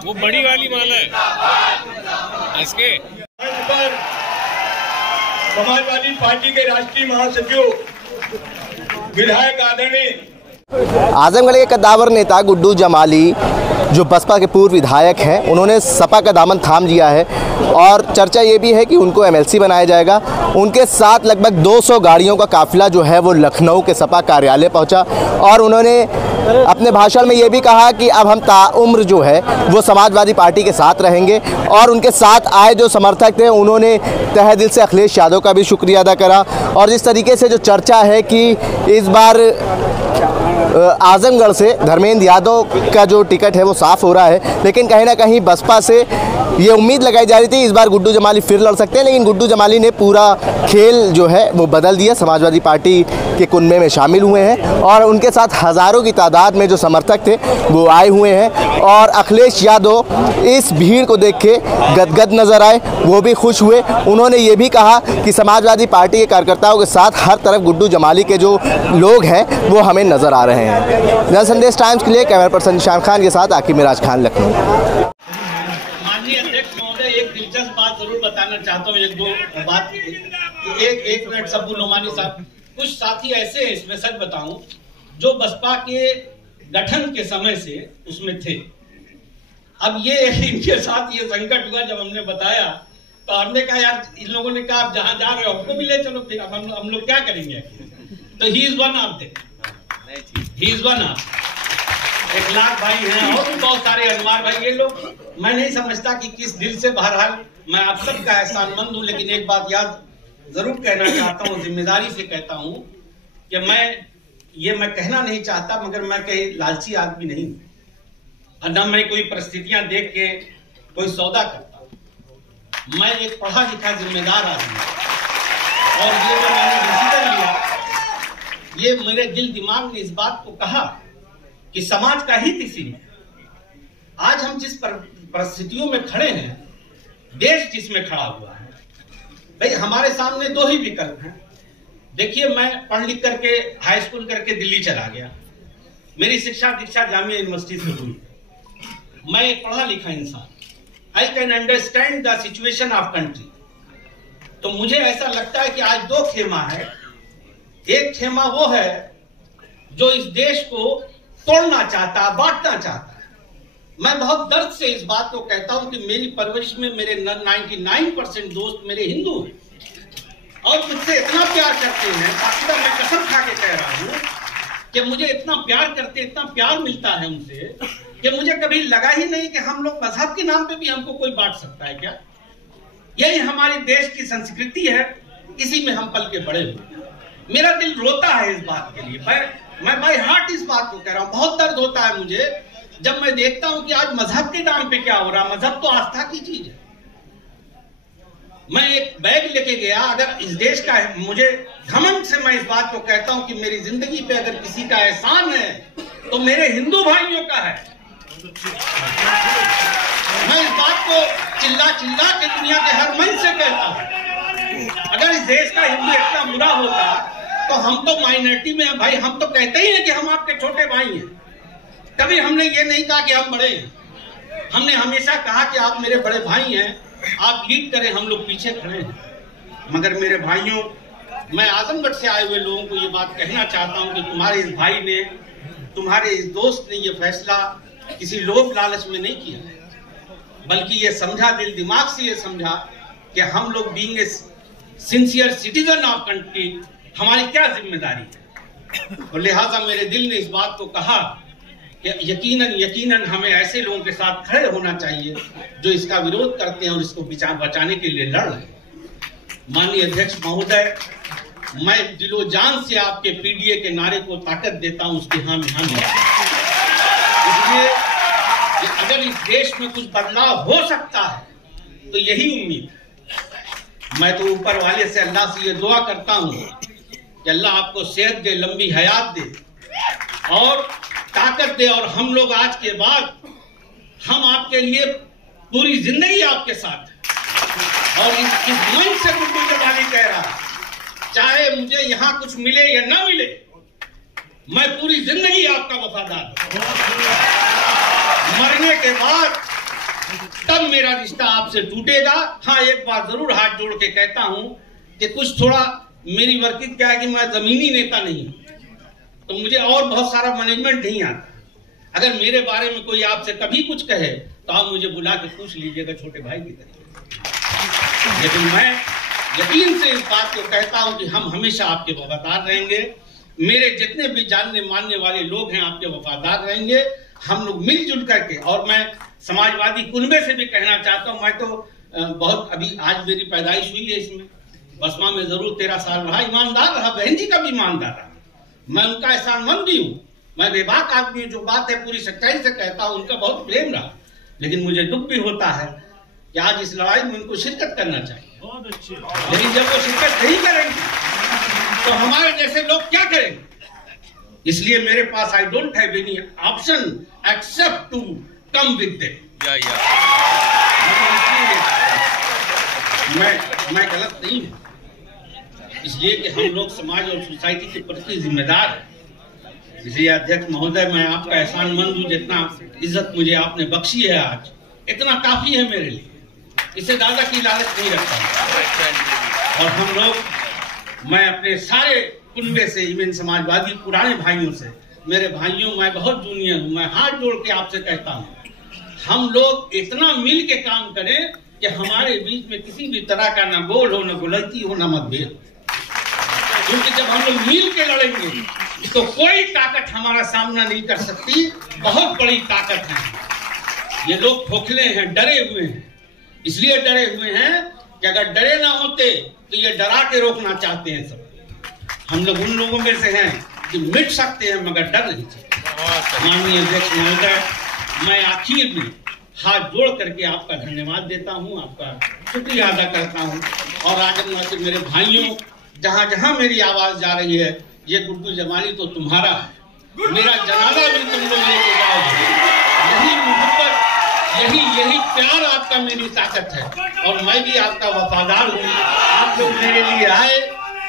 वो बड़ी वाली माला है इसके। समाजवादी पार्टी के राष्ट्रीय महासचिव विधायक आदरणीय आजमगढ़ के कद्दावर नेता गुड्डू जमाली जो बसपा के पूर्व विधायक हैं, उन्होंने सपा का दामन थाम लिया है और चर्चा ये भी है कि उनको एमएलसी बनाया जाएगा। उनके साथ लगभग 200 गाड़ियों का काफिला जो है वो लखनऊ के सपा कार्यालय पहुंचा और उन्होंने अपने भाषण में ये भी कहा कि अब हम ताउम्र जो है वो समाजवादी पार्टी के साथ रहेंगे। और उनके साथ आए जो समर्थक थे उन्होंने तहे दिल से अखिलेश यादव का भी शुक्रिया अदा करा। और जिस तरीके से जो चर्चा है कि इस बार आजमगढ़ से धर्मेंद्र यादव का जो टिकट है वो साफ हो रहा है, लेकिन कहीं ना कहीं बसपा से ये उम्मीद लगाई जा रही थी इस बार गुड्डू जमाली फिर लड़ सकते हैं, लेकिन गुड्डू जमाली ने पूरा खेल जो है वो बदल दिया। समाजवादी पार्टी के कुनबे में शामिल हुए हैं और उनके साथ हज़ारों की तादाद में जो समर्थक थे वो आए हुए हैं। और अखिलेश यादव इस भीड़ को देख के गदगद नज़र आए, वो भी खुश हुए। उन्होंने ये भी कहा कि समाजवादी पार्टी के कार्यकर्ताओं के साथ हर तरफ गुड्डू जमाली के जो लोग हैं वो हमें नज़र आ रहे हैं। जन संदेश टाइम्स के लिए कैमरा पर्सन निशान खान के साथ आकिब मिराज खान, लखनऊ। माननीय अध्यक्ष महोदय, एक दिलचस्प बात जरूर बताना चाहता हूँ। एक दो बात, एक मिनट सब्बू नोमानी साहब। कुछ साथी ऐसे हैं, इसमें सच बताऊं, जो बसपा के गठन के समय से उसमें थे। अब ये इनके साथ ये संकट हुआ, जब हमने बताया तो हमने कहा यार, इन लोगों ने कहा आप जहां जा रहे हो हमको भी ले चलो, फिर अब हम लोग क्या करेंगे। तो he is one of them, he is one of. 1 lakh भाई हैं और भी बहुत सारे अनवार भाई, ये लोग मैं नहीं समझता कि किस दिल से। बहरहाल मैं आप सबका एहसानमंद हूं, लेकिन एक बात याद जरूर कहना चाहता हूं, जिम्मेदारी से कहता हूं कि मैं कहना नहीं चाहता, मगर मैं कहीं लालची आदमी नहीं हूं, न मैं कोई परिस्थितियां देख के कोई सौदा करता हूं। मैं एक पढ़ा लिखा जिम्मेदार आदमी हूं और ये जो मैंने डिसीजन लिया, ये मेरे दिल दिमाग ने इस बात को कहा कि समाज का हित इसी में। आज हम जिस परिस्थितियों में खड़े हैं, देश जिसमें खड़ा हुआ है, भाई हमारे सामने 2 ही विकल्प हैं। देखिए, मैं पढ़ लिख करके हाई स्कूल करके दिल्ली चला गया, मेरी शिक्षा दीक्षा जामिया यूनिवर्सिटी से हुई। मैं एक पढ़ा लिखा इंसान, I can understand the situation of country. तो मुझे ऐसा लगता है कि आज 2 खेमा है। एक खेमा वो है जो इस देश को तोड़ना चाहता है, बांटना चाहता है। मैं बहुत दर्द से इस बात को कहता हूं कि मेरी परवरिश में मेरे 99% दोस्त मेरे हिंदू हैं और मुझसे इतना प्यार करते हैं, बाकी मैं कसम खा के कह रहा हूं कि मुझे इतना प्यार करते, इतना प्यार मिलता है उनसे कि मुझे कभी लगा ही नहीं कि हम लोग मजहब के नाम पे भी हमको कोई बांट सकता है क्या। यही हमारे देश की संस्कृति है, इसी में हम पल के बड़े हुए। मेरा दिल रोता है इस बात के लिए, मैं बाय हार्ट इस बात को कह रहा हूं। बहुत दर्द होता है मुझे जब मैं देखता हूं कि आज मजहब के नाम पे क्या हो रहा है। मजहब तो आस्था की चीज है। मैं एक बैग लेके गया, अगर इस देश का है, मुझे घमंड से मैं इस बात को कहता हूं कि मेरी जिंदगी पे अगर किसी का एहसान है तो मेरे हिंदू भाइयों का है। मैं इस बात को चिल्ला चिल्ला के दुनिया के हर मंच से कहता हूं। अगर इस देश का हिंदू इतना बुरा होता तो हम तो माइनॉरिटी में हैं भाई। हम तो कहते ही हैं कि हम आपके छोटे भाई हैं, कभी हमने ये नहीं कहा कि हम बड़े हैं। हमने हमेशा कहा कि आप मेरे बड़े भाई हैं, आप लीड करें, हम लोग पीछे खड़े हैं। मगर मेरे भाइयों, मैं आजमगढ़ से आए हुए लोगों को ये बात कहना चाहता हूं कि तुम्हारे इस भाई ने, तुम्हारे इस दोस्त ने ये फैसला किसी लोभ लालच में नहीं किया, बल्कि ये समझा, दिल दिमाग से ये समझा कि हम लोग being a sincere citizen of country, हमारी क्या जिम्मेदारी है। और लिहाजा मेरे दिल ने इस बात को कहा कि यकीनन हमें ऐसे लोगों के साथ खड़े होना चाहिए जो इसका विरोध करते हैं और इसको बचाने के लिए लड़ रहे हैं। माननीय अध्यक्ष महोदय, मैं दिलो जान से आपके पीडीए के नारे को ताकत देता हूं, उसकी हामी इसलिए कि अगर इस देश में कुछ बदलाव हो सकता है तो यही उम्मीद है। मैं तो ऊपर वाले से, अल्लाह से ये दुआ करता हूं कि अल्लाह आपको सेहत दे, लंबी हयात दे और ताकत दे। और हम लोग आज के बाद, हम आपके लिए पूरी जिंदगी आपके साथ है। और इस मंच से गुड्डू जमाली कह रहा है, चाहे मुझे यहां कुछ मिले या ना मिले, मैं पूरी जिंदगी आपका वफादार हूं। मरने के बाद तब मेरा रिश्ता आपसे टूटेगा। हाँ, एक बात जरूर हाथ जोड़ के कहता हूं कि कुछ थोड़ा मेरी वर्किंग क्या है कि मैं जमीनी नेता नहीं हूं, तो मुझे और बहुत सारा मैनेजमेंट नहीं आता। अगर मेरे बारे में कोई आपसे कभी कुछ कहे तो आप मुझे बुला के पूछ लीजिएगा छोटे भाई की तरह। लेकिन मैं यकीन से इस बात को कहता हूं कि हम हमेशा आपके वफादार रहेंगे। मेरे जितने भी जानने मानने वाले लोग हैं आपके वफादार रहेंगे। हम लोग मिलजुल करके, और मैं समाजवादी कुनबे से भी कहना चाहता हूं, मैं तो बहुत अभी आज मेरी पैदाइश हुई है, इसमें बसपा में जरूर 13 साल रहा, ईमानदार रहा, बहन जी का भी ईमानदार रहा, मैं उनका एहसानमंद भी हूं। मैं बेबाक आदमी, जो बात है पूरी सच्चाई से कहता हूं, उनका बहुत प्रेम रहा। लेकिन मुझे दुख भी होता है कि आज इस लड़ाई में उनको शिरकत करना चाहिए, लेकिन जब वो शिरकत नहीं करेंगे तो हमारे जैसे लोग क्या करेंगे। इसलिए मेरे पास I don't have any option except to come with them. मैं गलत नहीं हूं, इसलिए कि हम लोग समाज और सोसाइटी के प्रति जिम्मेदार हैं। इसलिए अध्यक्ष महोदय, मैं आपका एहसानमंद हूं। जितना इज्जत मुझे आपने बख्शी है आज, इतना काफी है मेरे लिए, इससे ज्यादा की लालच नहीं रखता। और हम लोग, मैं अपने सारे कुनबे से, इवन समाजवादी पुराने भाइयों से, मेरे भाइयों, मैं बहुत जूनियर हूं, मैं हाथ जोड़ के आपसे कहता हूं, हम लोग इतना मिल के काम करें कि हमारे बीच में किसी भी तरह का न गोल हो, न गुलती हो, न मतभेद। क्योंकि जब हम लोग मिल के लड़ेंगे तो कोई ताकत हमारा सामना नहीं कर सकती। बहुत बड़ी ताकत है। ये लोग खोखले हैं, डरे हुए हैं। इसलिए डरे हुए हैं कि अगर डरे ना होते तो ये डरा के रोकना चाहते हैं सब। हम लोग उन लोगों में से हैं कि मिट सकते हैं मगर डर नहीं सकते। माननीय अध्यक्ष महोदय, मैं आखिर में हाथ जोड़ करके आपका धन्यवाद देता हूं, आपका शुक्रिया अदा करता हूं। और आजमगढ़ के मेरे भाइयों, जहां जहां मेरी आवाज जा रही है, ये गुड्डू जमाली तो तुम्हारा है, मेरा जनाजा भी तुम लोग लेके जाओगे। यही मोहब्बत, यही प्यार आपका मेरी ताकत है, और मैं भी आपका वफादार हूँ। आप लोग मेरे लिए आए,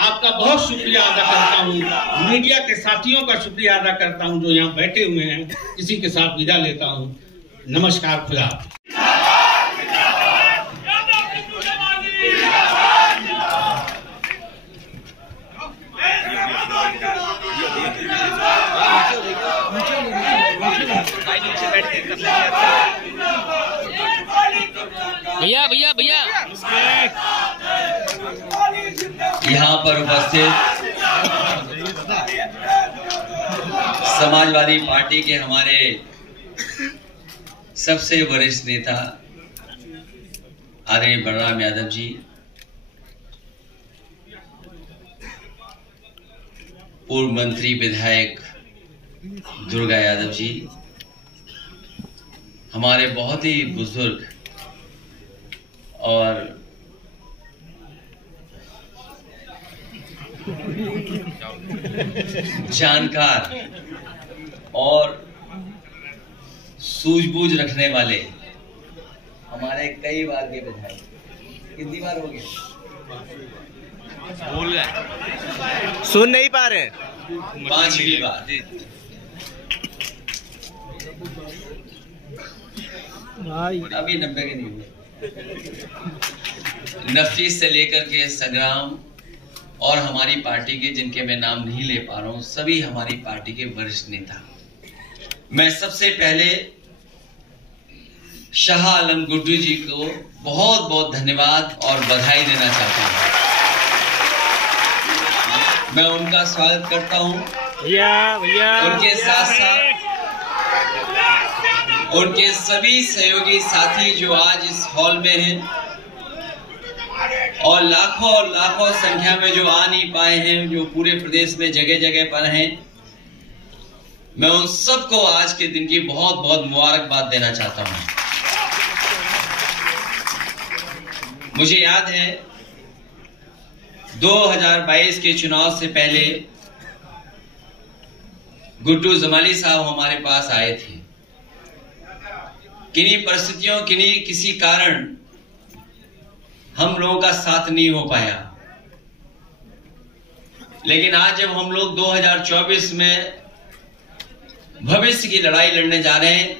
आपका बहुत शुक्रिया अदा करता हूँ। मीडिया के साथियों का शुक्रिया अदा करता हूँ जो यहाँ बैठे हुए हैं। इसी के साथ विदा लेता हूँ। नमस्कार, खुदा। भैया भैया भैया यहाँ पर उपस्थित समाजवादी पार्टी के हमारे सबसे वरिष्ठ नेता आदरणीय बलराम यादव जी, पूर्व मंत्री विधायक दुर्गा यादव जी, हमारे बहुत ही बुजुर्ग और जानकार और सूझबूझ रखने वाले हमारे कई बार के विधायक, कितनी बार हो गए? बोल रहे सुन नहीं पा रहे, 5 बार। अभी 90 के नहीं हुए। नफीस से लेकर के संग्राम और हमारी पार्टी के, जिनके मैं नाम नहीं ले पा रहा हूं, सभी हमारी पार्टी के वरिष्ठ नेता। मैं सबसे पहले शाह आलम गुड्डू जी को बहुत बहुत धन्यवाद और बधाई देना चाहता हूं। मैं उनका स्वागत करता हूं। उनके साथ साथ उनके सभी सहयोगी साथी जो आज इस हॉल में हैं और लाखों संख्या में जो आ नहीं पाए हैं, जो पूरे प्रदेश में जगह जगह पर हैं, मैं उन सबको आज के दिन की बहुत बहुत मुबारकबाद देना चाहता हूं। मुझे याद है 2022 के चुनाव से पहले गुड्डू जमाली साहब हमारे पास आए थे। किन्हीं परिस्थितियों, किसी कारण हम लोगों का साथ नहीं हो पाया, लेकिन आज जब हम लोग 2024 में भविष्य की लड़ाई लड़ने जा रहे हैं,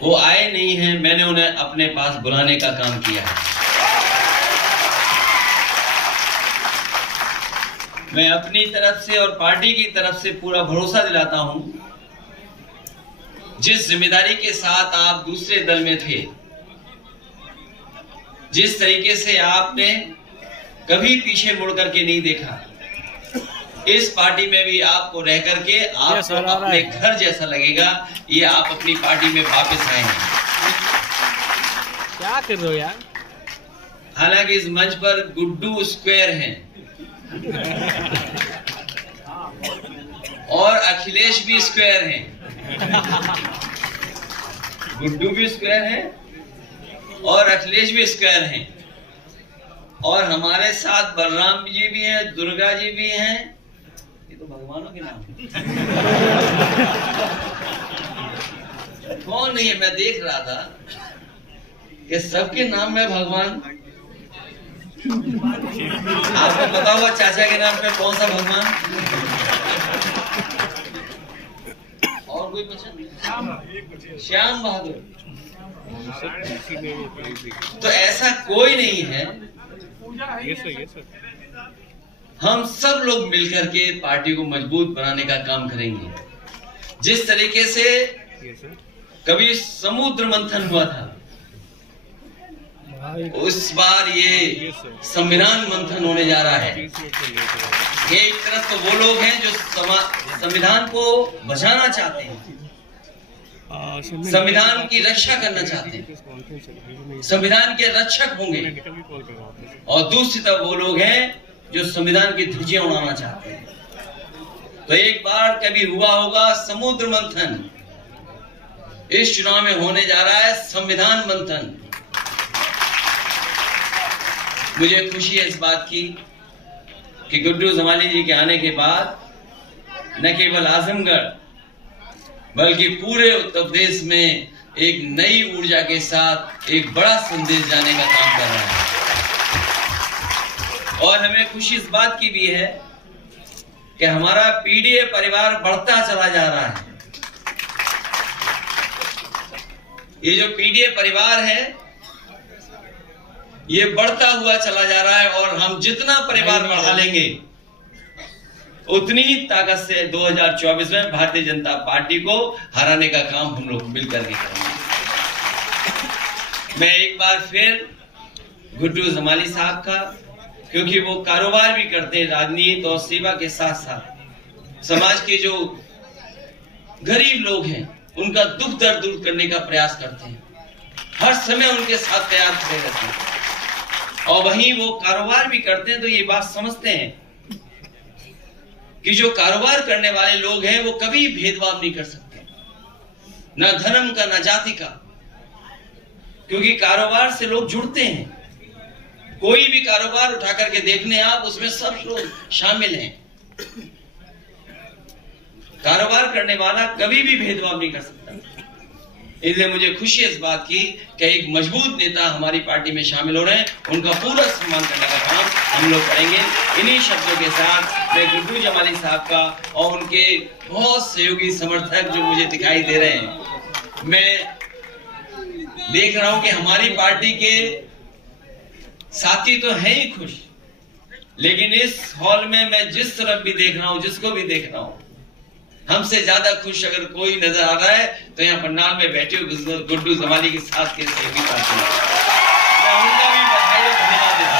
वो आए नहीं हैं, मैंने उन्हें अपने पास बुलाने का काम किया है। मैं अपनी तरफ से और पार्टी की तरफ से पूरा भरोसा दिलाता हूं, जिस जिम्मेदारी के साथ आप दूसरे दल में थे, जिस तरीके से आपने कभी पीछे मुड़ करके नहीं देखा, इस पार्टी में भी आपको रह करके आपको अपने घर जैसा लगेगा। ये आप अपनी पार्टी में वापस आए हैं। क्या कर रहे हो यार? हालांकि इस मंच पर गुड्डू स्क्वायर हैं और अखिलेश भी स्क्वायर हैं। गुड्डू भी स्क्वायर हैं और अखिलेश भी स्क्वायर हैं, और हमारे साथ बलराम जी भी हैं, दुर्गा जी भी हैं। ये तो भगवानों के नाम कौन नहीं है? मैं देख रहा था कि सबके नाम में भगवान। आपको पता होगा चाचा के नाम पे कौन सा भगवान? और कोई बचा? श्याम बहादुर। तो ऐसा कोई नहीं है। हम सब लोग मिलकर के पार्टी को मजबूत बनाने का काम करेंगे। जिस तरीके से कभी समुद्र मंथन हुआ था, उस बार ये संविधान मंथन होने जा रहा है। एक तरफ तो वो लोग हैं जो संविधान को बचाना चाहते हैं, संविधान की रक्षा करना चाहते हैं, संविधान के रक्षक होंगे, और दूसरी तरफ वो लोग हैं जो संविधान की धज्जियां उड़ाना चाहते हैं। तो एक बार कभी हुआ होगा समुद्र मंथन, इस चुनाव में होने जा रहा है संविधान मंथन। मुझे खुशी है इस बात की कि गुड्डू जमाली जी के आने के बाद न केवल आजमगढ़ बल्कि पूरे उत्तर प्रदेश में एक नई ऊर्जा के साथ एक बड़ा संदेश जाने का काम कर रहा है। और हमें खुशी इस बात की भी है कि हमारा पीडीए परिवार बढ़ता चला जा रहा है। ये जो पीडीए परिवार है ये बढ़ता हुआ चला जा रहा है, और हम जितना परिवार बढ़ा लेंगे उतनी ही ताकत से 2024 में भारतीय जनता पार्टी को हराने का काम हम लोग मिलकर के करेंगे। मैं एक बार फिर गुड्डू जमाली साहब का, क्योंकि वो कारोबार भी करते हैं राजनीति और सेवा के साथ साथ, समाज के जो गरीब लोग हैं उनका दुख दर्द दूर करने का प्रयास करते हैं, हर समय उनके साथ तैयार खड़े रहते हैं, और वहीं वो कारोबार भी करते हैं। तो ये बात समझते हैं कि जो कारोबार करने वाले लोग हैं वो कभी भेदभाव नहीं कर सकते, न धर्म का न जाति का, क्योंकि कारोबार से लोग जुड़ते हैं। कोई भी कारोबार उठा करके देखने आप, उसमें सब लोग शामिल हैं। कारोबार करने वाला कभी भी भेदभाव नहीं कर सकता। इसलिए मुझे खुशी है इस बात की कि एक मजबूत नेता हमारी पार्टी में शामिल हो रहे हैं, उनका पूरा सम्मान करने का काम हम लोग करेंगे। इन्हीं शब्दों के साथ मैं गुड्डू जमाली साहब का और उनके बहुत सहयोगी समर्थक जो मुझे दिखाई दे रहे हैं, मैं देख रहा हूं कि हमारी पार्टी के साथी तो हैं ही खुश, लेकिन इस हॉल में मैं जिस तरफ भी देख रहा हूं, जिसको भी देख रहा हूं, हमसे ज्यादा खुश अगर कोई नजर आ रहा है तो यहाँ पंडाल में बैठे हुए गुड्डू जमाली के साथ के सहयोगी साथी, मैं उनका भी बधाई और धन्यवाद देता हूं।